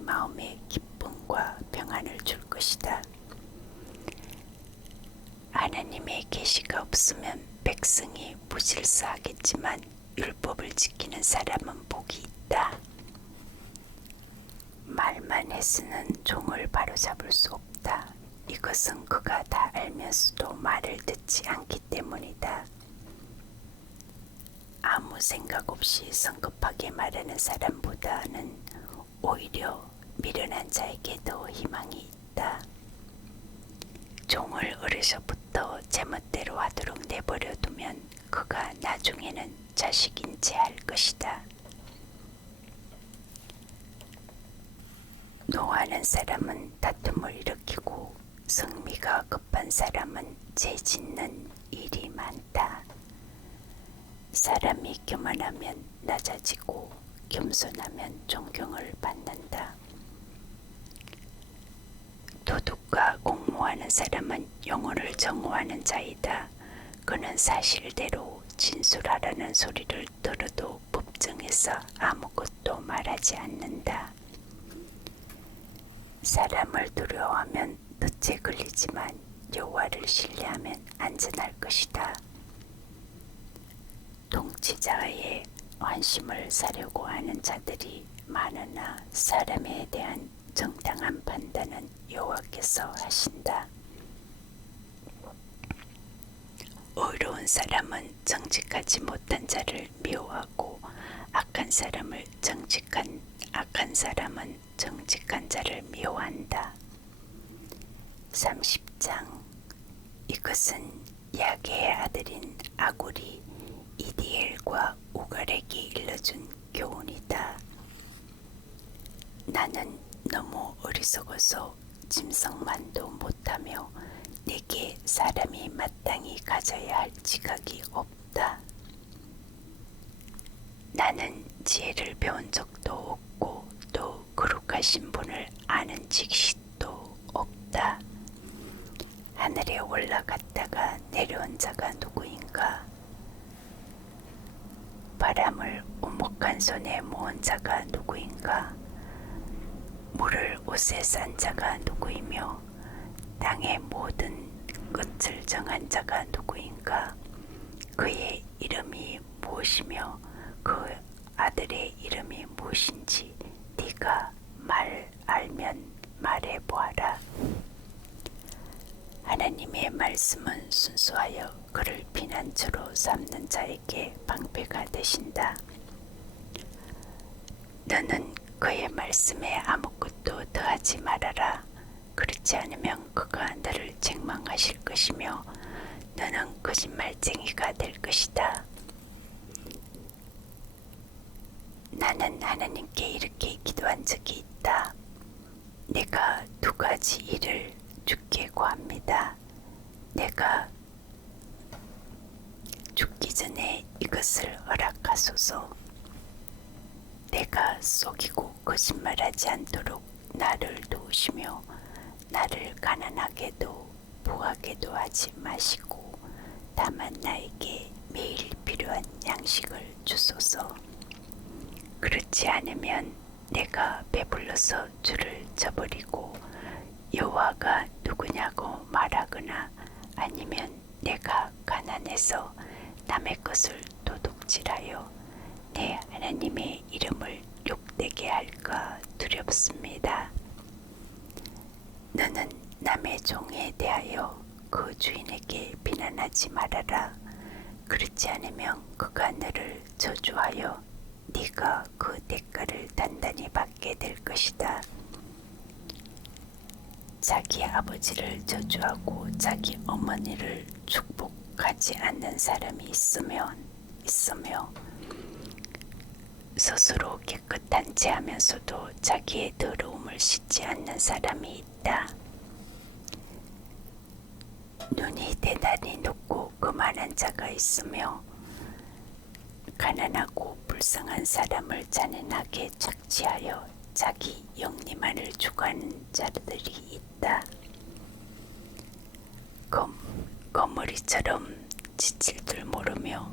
마음에 기쁨과 평안을 줄 것이다. 하나님의 계시가 없으면 백성이 무질서하겠지만 율법을 지키는 사람은 복이 있다. 말만 해서는 종을 바로잡을 수 없다. 이것은 그가 다 알면서도 말을 듣지 않기 때문이다. 아무 생각 없이 성급하게 말하는 사람보다는 오히려 미련한 자에게 더 희망이 있다. 종을 어려서부터 제멋대로 하도록 내버려두면 그가 나중에는 자식인 채 할 것이다. 노하는 사람은 다툼을 일으키고 성미가 급한 사람은 죄 짓는 일이 많다. 사람이 교만하면 낮아지고 겸손하면 존경을 받는다. 도둑과 공모하는 사람은 영혼을 정오하는 자이다. 그는 사실대로 진술하라는 소리를 들어도 법정에서 아무것도 말하지 않는다. 사람을 두려워하면 덫에 걸리지만 여호와를 신뢰하면 안전할 것이다. 통치자의 환심을 사려고 하는 자들이 많으나 사람에 대한 정당한 판단은 여호와께서 하신다. 의로운 사람은 정직하지 못한 자를 미워하고 악한 사람은 정직한 자를 미워한다. 30장. 이것은 야게의 아들인 아굴이 이디엘과 우갈에게 일러준 교훈이다. 나는 너무 어리석어서 짐승만도 못하며 내게 사람이 마땅히 가져야 할 지각이 없다. 나는 지혜를 배운 적도 없고 또 거룩하신 분을 아는 지식도 없다. 하늘에 올라갔다가 내려온 자가 누구인가? 바람을 오목한 손에 모은 자가 누구인가? 물을 옷에 싼 자가 누구이며 땅의 모든 끝을 정한 자가 누구인가? 그의 이름이 무엇이며 그 아들의 이름이 무엇인지 네가 알면 말해보아라. 하나님의 말씀은 순수하여 그를 피난처로 삼는 자에게 방패가 되신다. 너는 그의 말씀에 아무것도 더하지 말아라. 그렇지 않으면 그가 너를 책망하실 것이며 너는 거짓말쟁이가 될 것이다. 나는 하나님께 이렇게 기도한 적이 있다. 내가 두 가지 일을 주께 구합니다. 내가 죽기 전에 이것을 허락하소서. 내가 속이고 거짓말하지 않도록 나를 도우시며 나를 가난하게도 부하게도 하지 마시고 다만 나에게 매일 필요한 양식을 주소서. 그렇지 않으면 내가 배불러서 주를 저버리고 여호와가 누구냐고 말하거나 아니면 내가 가난해서 남의 것을 도둑질하여 내 하나님의 이름을 욕되게 할까 두렵습니다. 너는 남의 종에 대하여 그 주인에게 비난하지 말아라. 그렇지 않으면 그가 너를 저주하여 네가 그 대가를 단단히 받게 될 것이다. 자기 아버지를 저주하고 자기 어머니를 축복하지 않는 사람이 있으며 스스로 깨끗한 채 하면서도 자기의 더러움을 씻지 않는 사람이 있다. 눈이 대단히 높고 그만한 자가 있으며 가난하고 불쌍한 사람을 잔인하게 착취하여 자기 영리만을 추구하는 자들이 있다. 거머리처럼 지칠 줄 모르며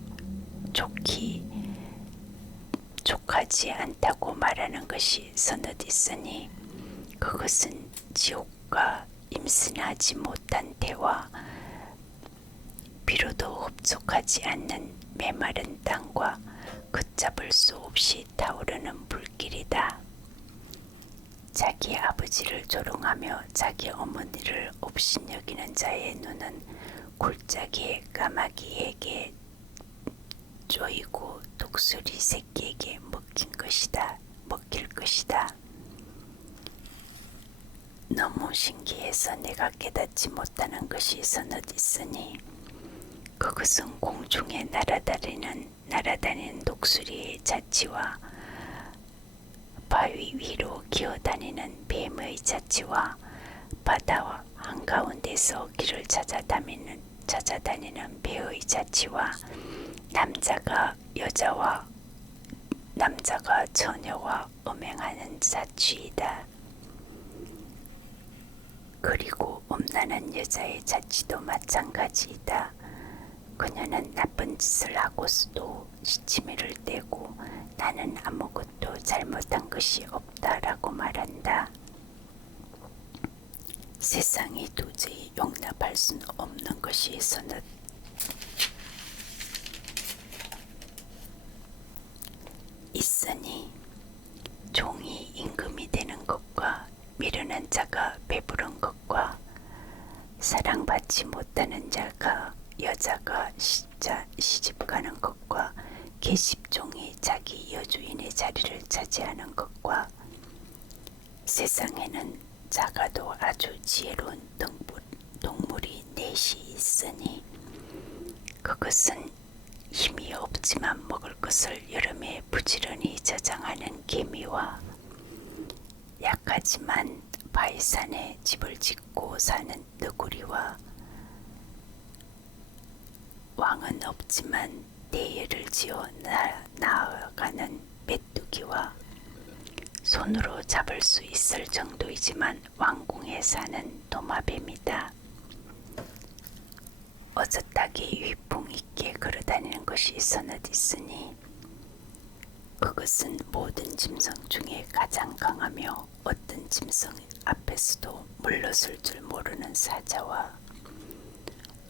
족하지 않다고 말하는 것이 서너 있으니 그것은 지옥과 임신하지 못한 태와 비로도 흡족하지 않는 메마른 땅과 걷잡을 수 없이 타오르는 불길이다. 자기 아버지를 조롱하며 자기 어머니를 업신여기는 자의 눈은 골짜기의 까마귀에게 쪼이고 독수리 새끼에게 먹힐 것이다. 너무 신기해서 내가 깨닫지 못하는 것이 서너 있으니 그것은 공중에 날아다니는 독수리의 자치와 바위 위로 기어다니는 뱀의 자치와 바다 한가운데서 길을 찾아다니는 배의 자치와 남자가 처녀와 음행하는 자치이다. 그리고 음란한 여자의 자치도 마찬가지이다. 그녀는 나쁜 짓을 하고서도 시치미를 떼고 나는 아무것도 잘못한 것이 없다라고 말한다. 세상이 도저히 용납할 수 없는 것이 있으니 종이 임금이 되는 것과 미련한 자가 배부른 것과 사랑받지 못하는 여자가 시집가는 것과 계십종이 자기 여주인의 자리를 차지하는 것과 세상에는 작아도 아주 지혜로운 동물이 넷이 있으니 그것은 힘이 없지만 먹을 것을 여름에 부지런히 저장하는 개미와 약하지만 바위산에 집을 짓고 사는 너구리와 왕은 없지만 대예를 지어 나아가는 메뚜기와 손으로 잡을 수 있을 정도이지만 왕궁에 사는 도마뱀이다. 어젓하게 위풍 있게 걸어다니는 것이 서너 있으니 그것은 모든 짐승 중에 가장 강하며 어떤 짐승 앞에서도 물러설 줄 모르는 사자와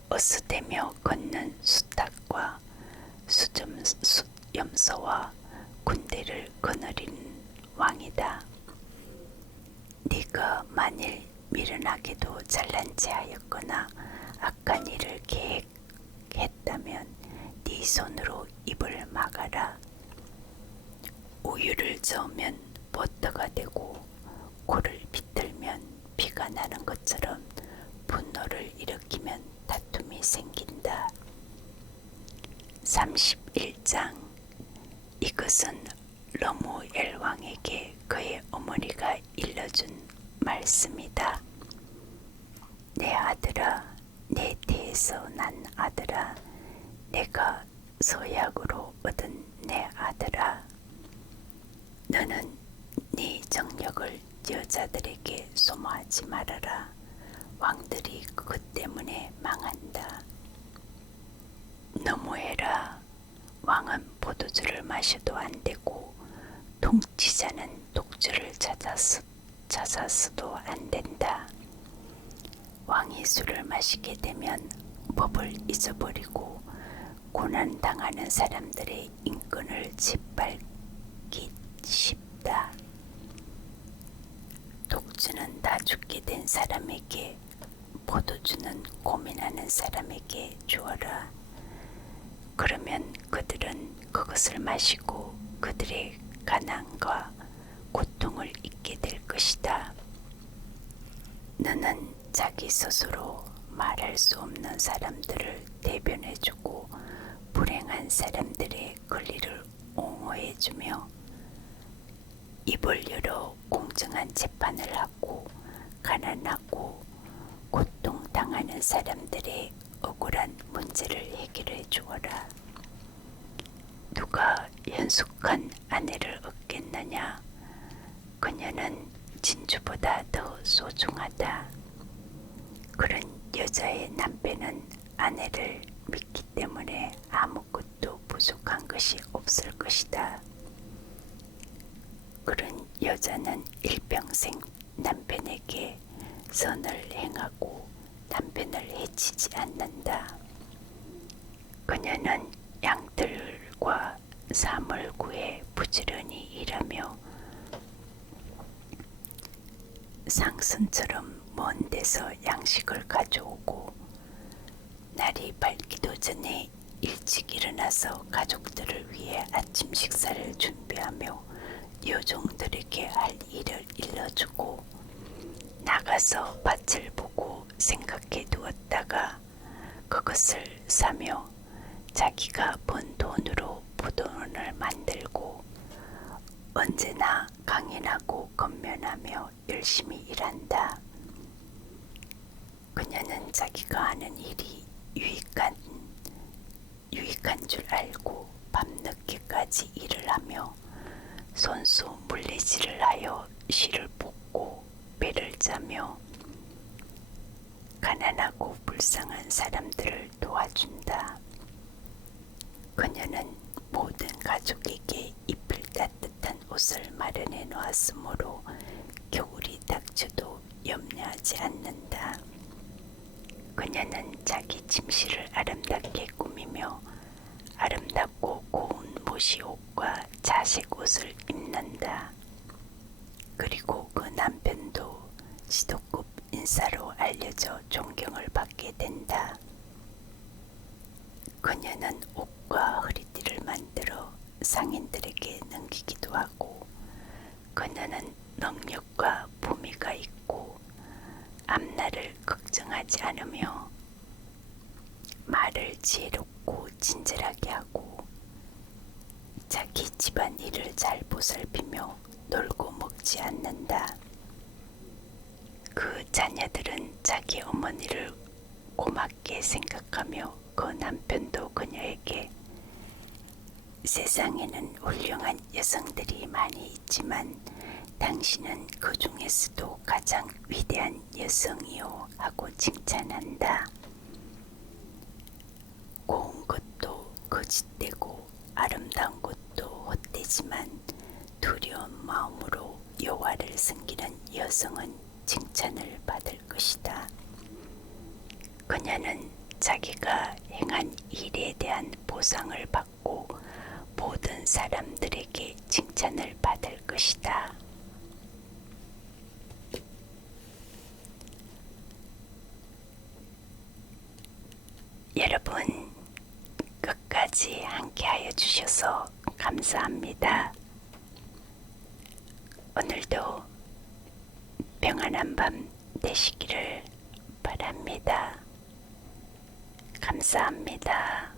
어스대며 걷는 수탉과 수염소와 군대를 거느리는 왕이다. 네가 만일 미련하게도 잘난 체 하였거나 악한 일을 계획했다면 네 손으로 입을 막아라. 우유를 저으면 버터가 되고 코를 비틀면 피가 나는 것처럼 분노를 일으키면 다툼이 생긴다. 31장. 이것은 러무엘 왕에게 그의 어머니가 일러준 말씀이다. 내 아들아, 내 태에서 난 아들아, 내가 서약으로 얻은 내 아들아, 너는 네 정력을 여자들에게 소모하지 말아라. 왕들이 그것 때문에 망한다. 너무해라. 왕은 포도주를 마셔도 안 되고 통치자는 독주를 찾아서도 안 된다. 왕이 술을 마시게 되면 법을 잊어버리고 고난 당하는 사람들의 인권을 짓밟기 쉽다. 독주는 다 죽게 된 사람에게, 포도주는 고민하는 사람에게 주어라. 그러면 그들은 그것을 마시고 그들의 가난과 고통을 잊게 될 것이다. 너는 자기 스스로 말할 수 없는 사람들을 대변해주고 불행한 사람들의 권리를 옹호해주며 입을 열어 공정한 재판을 하고 가난하고 고통당하는 사람들의 억울한 문제를 해결해 주어라. 누가 연숙한 아내를 얻겠느냐? 그녀는 진주보다 더 소중하다. 그런 여자의 남편은 아내를 믿기 때문에 아무것도 부족한 것이 없을 것이다. 그런 여자는 일평생 남편에게 선을 행하고 남편을 해치지 않는다. 그녀는 양들과 사물 구해 부지런히 일하며 상선처럼 먼 데서 양식을 가져오고 날이 밝기도 전에 일찍 일어나서 가족들을 위해 아침 식사를 준비하며 요종들에게 할 일을 일러주고 나가서 밭을 보고 생각해 두었다가 그것을 사며 자기가 번 돈으로 포도원을 만들고 언제나 강인하고 건면하며 열심히 일한다. 그녀는 자기가 하는 일이 유익한 줄 알고 밤늦게까지 일을 하며 손수 물레질을 하여 실을 뽑고 배를 짜며 가난하고 불쌍한 사람들을 도와준다. 그녀는 모든 가족에게 입을 따뜻한 옷을 마련해 놓았으므로 겨울이 닥쳐도 염려하지 않는다. 그녀는 자기 침실을 아름답게 꾸미며 아름답고 고운 모시옷과 자색 옷을 입는다. 그리고 그 남편도 지도급 인사로 알려져 존경을 받게 된다. 그녀는 옷과 허리띠를 만들어 상인들에게 넘기기도 하고 그녀는 능력과 부미가 있고 앞날을 걱정하지 않으며 말을 지혜롭고 친절하게 하고 자기 집안 일을 잘 보살피며 놀고 먹지 않는다. 그 자녀들은 자기 어머니를 고맙게 생각하며 그 남편도 그녀에게 세상에는 훌륭한 여성들이 많이 있지만 당신은 그 중에서도 가장 위대한 여성이요 하고 칭찬한다. 고운 것도 거짓되고 아름다운 것도 헛되다. 되지만 두려운 마음으로 여호와를 섬기는 여성은 칭찬을 받을 것이다. 그녀는 자기가 행한 일에 대한 보상을 받고 모든 사람들에게 칭찬을 받을 것이다. 여러분, 끝까지 함께하여 주셔서 감사합니다. 오늘도 평안한 밤 되시기를 바랍니다. 감사합니다.